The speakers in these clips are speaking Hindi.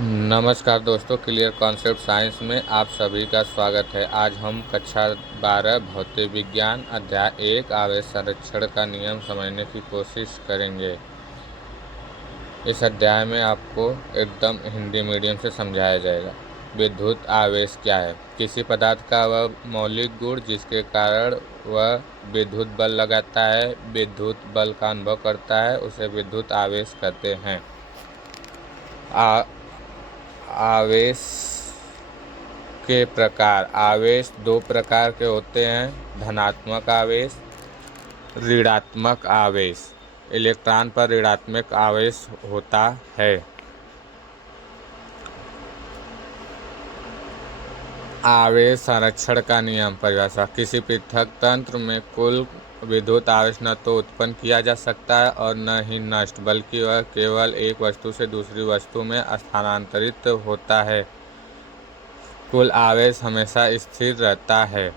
नमस्कार दोस्तों, क्लियर कॉन्सेप्ट साइंस में आप सभी का स्वागत है। आज हम कक्षा 12 भौतिक विज्ञान अध्याय 1 आवेश संरक्षण का नियम समझने की कोशिश करेंगे। इस अध्याय में आपको एकदम हिंदी मीडियम से समझाया जाएगा। विद्युत आवेश क्या है? किसी पदार्थ का वह मौलिक गुण जिसके कारण वह विद्युत बल लगाता है, विद्युत बल का अनुभव करता है, उसे विद्युत आवेश कहते हैं। आवेश के प्रकार। आवेश दो प्रकार के होते हैं: धनात्मक आवेश, ऋणात्मक आवेश। इलेक्ट्रॉन पर ऋणात्मक आवेश होता है। आवेश संरक्षण का नियम परिभाषा। किसी पृथक तंत्र में कुल विद्युत आवेश न तो उत्पन्न किया जा सकता है और न ही नष्ट, बल्कि वह केवल एक वस्तु से दूसरी वस्तु में स्थानांतरित होता है। कुल आवेश हमेशा स्थिर रहता है।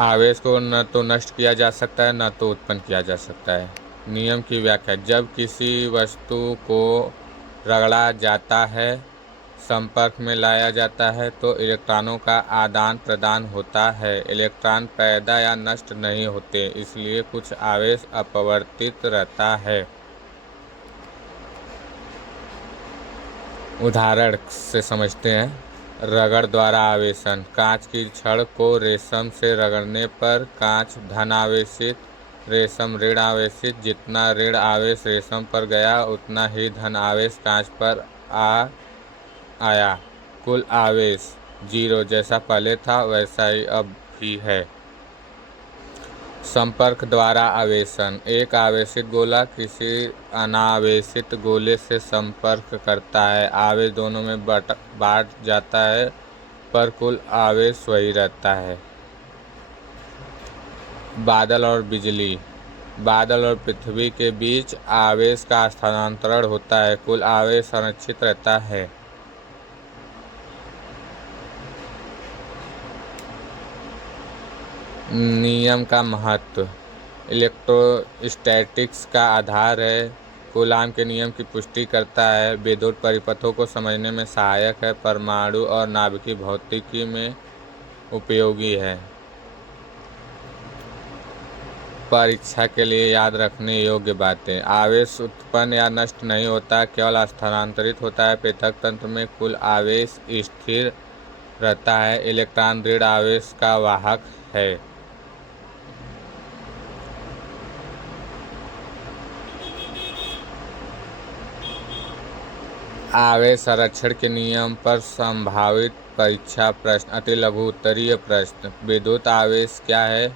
आवेश को न तो नष्ट किया जा सकता है, न तो उत्पन्न किया जा सकता है। नियम की व्याख्या। जब किसी वस्तु को रगड़ा जाता है, संपर्क में लाया जाता है, तो इलेक्ट्रॉनों का आदान प्रदान होता है। इलेक्ट्रॉन पैदा या नष्ट नहीं होते, इसलिए कुछ आवेश अपवर्तित रहता है। उदाहरण से समझते हैं। रगड़ द्वारा आवेशन। कांच की छड़ को रेशम से रगड़ने पर कांच धन आवेशित, रेशम ऋण आवेशित। जितना ऋण आवेश रेशम पर गया, उतना ही धन आवेश कांच पर आया। कुल आवेश 0, जैसा पहले था वैसा ही अब भी है। संपर्क द्वारा आवेशन। एक आवेशित गोला किसी अनावेशित गोले से संपर्क करता है। आवेश दोनों में बांट जाता है, पर कुल आवेश वही रहता है। बादल और बिजली। बादल और पृथ्वी के बीच आवेश का स्थानांतरण होता है, कुल आवेश संरक्षित रहता है। नियम का महत्व। इलेक्ट्रोस्टैटिक्स का आधार है। कूलाम के नियम की पुष्टि करता है। विद्युत परिपथों को समझने में सहायक है। परमाणु और नाभिकीय भौतिकी में उपयोगी है। परीक्षा के लिए याद रखने योग्य बातें। आवेश उत्पन्न या नष्ट नहीं होता, केवल स्थानांतरित होता है। पृथक तंत्र में कुल आवेश स्थिर रहता है। इलेक्ट्रॉन ऋण आवेश का वाहक है। आवेश संरक्षण के नियम पर संभावित परीक्षा प्रश्न। अति लघु उत्तरीय प्रश्न। विद्युत आवेश क्या है?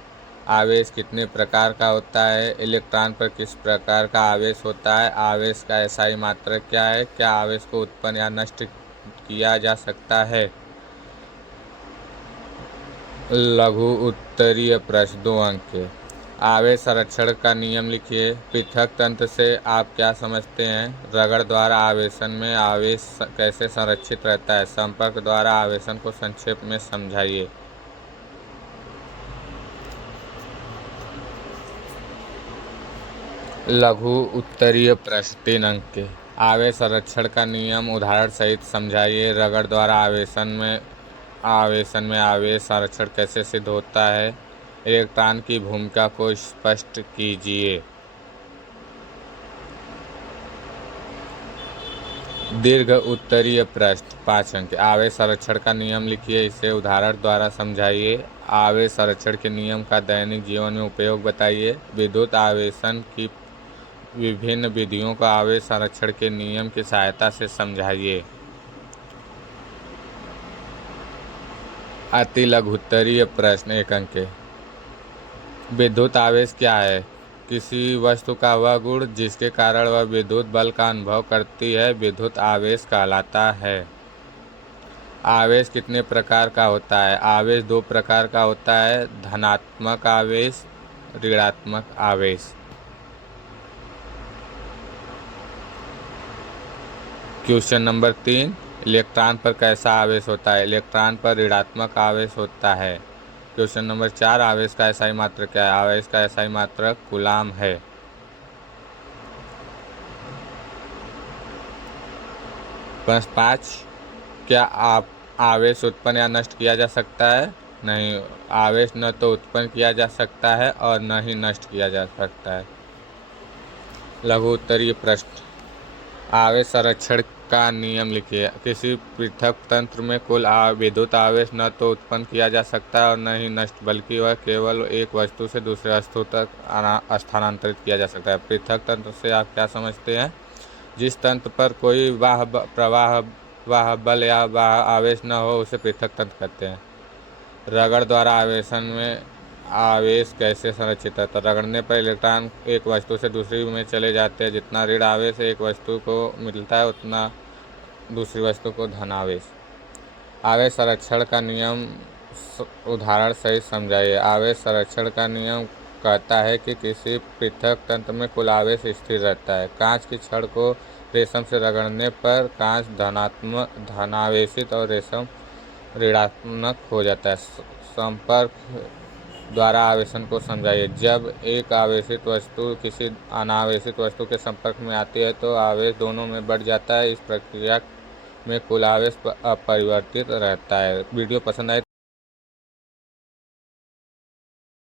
आवेश कितने प्रकार का होता है? इलेक्ट्रॉन पर किस प्रकार का आवेश होता है? आवेश का एसआई मात्रक क्या है? क्या आवेश को उत्पन्न या नष्ट किया जा सकता है? लघु उत्तरीय प्रश्न 2 अंक के। आवेश संरक्षण का नियम लिखिए। पृथक तंत्र से आप क्या समझते हैं? रगड़ द्वारा आवेशन में आवेश कैसे संरक्षित रहता है? संपर्क द्वारा आवेशन को संक्षेप में समझाइए। लघु उत्तरीय प्रश्न 3 अंक के। आवेश संरक्षण का नियम उदाहरण सहित समझाइए। रगड़ द्वारा आवेशन में आवेश संरक्षण कैसे सिद्ध होता है? इलेक्ट्रॉन की भूमिका को स्पष्ट कीजिए। दीर्घ उत्तरीय प्रश्न 5 अंक। आवेश संरक्षण का नियम लिखिए, इसे उदाहरण द्वारा समझाइए। आवेश संरक्षण के नियम का दैनिक जीवन में उपयोग बताइए। विद्युत आवेशन की विभिन्न विधियों को आवेश संरक्षण के नियम की सहायता से समझाइए। अति लघुत्तरीय प्रश्न 1 अंक के। विद्युत आवेश क्या है? किसी वस्तु का वह गुण जिसके कारण वह विद्युत बल का अनुभव करती है, विद्युत आवेश कहलाता है। आवेश कितने प्रकार का होता है? आवेश दो प्रकार का होता है: धनात्मक आवेश, ऋणात्मक आवेश। क्वेश्चन नंबर 3, इलेक्ट्रॉन पर कैसा आवेश होता है? इलेक्ट्रॉन पर ऋणात्मक आवेश होता है। क्वेश्चन नंबर 4, आवेश का एसआई मात्रक क्या है? आवेश का एसआई मात्रक कूलाम है। प्रश्न 5, क्या आप आवेश उत्पन्न या नष्ट किया जा सकता है? नहीं, आवेश न तो उत्पन्न किया जा सकता है और न ही नष्ट किया जा सकता है। लघु उत्तरीय प्रश्न, आवेश संरक्षण का नियम लिखिए। किसी पृथक तंत्र में कुल विद्युत आवेश न तो उत्पन्न किया जा सकता है और न ही नष्ट, बल्कि वह केवल एक वस्तु से दूसरे वस्तु तक स्थानांतरित किया जा सकता है। पृथक तंत्र से आप क्या समझते हैं? जिस तंत्र पर कोई वाह बल या वाह आवेश न हो उसे पृथक तंत्र कहते हैं। रगड़ द्वारा आवेशन में आवेश कैसे संरक्षित है? तो रगड़ने पर इलेक्ट्रॉन एक वस्तु से दूसरी में चले जाते हैं। जितना ऋण आवेश एक वस्तु को मिलता है उतना दूसरी वस्तु को धन आवेश। आवेश संरक्षण का नियम उदाहरण सहित समझाइए। आवेश संरक्षण का नियम कहता है कि किसी पृथक तंत्र में कुल आवेश स्थिर रहता है। कांच की छड़ को रेशम से रगड़ने पर कांच धनावेशित और रेशम ऋणात्मक हो जाता है। संपर्क द्वारा आवेशन को समझाइए। जब एक आवेशित वस्तु किसी अनावेशित वस्तु के संपर्क में आती है तो आवेश दोनों में बढ़ जाता है। इस प्रक्रिया में कुल आवेश अपरिवर्तित रहता है। वीडियो पसंद आए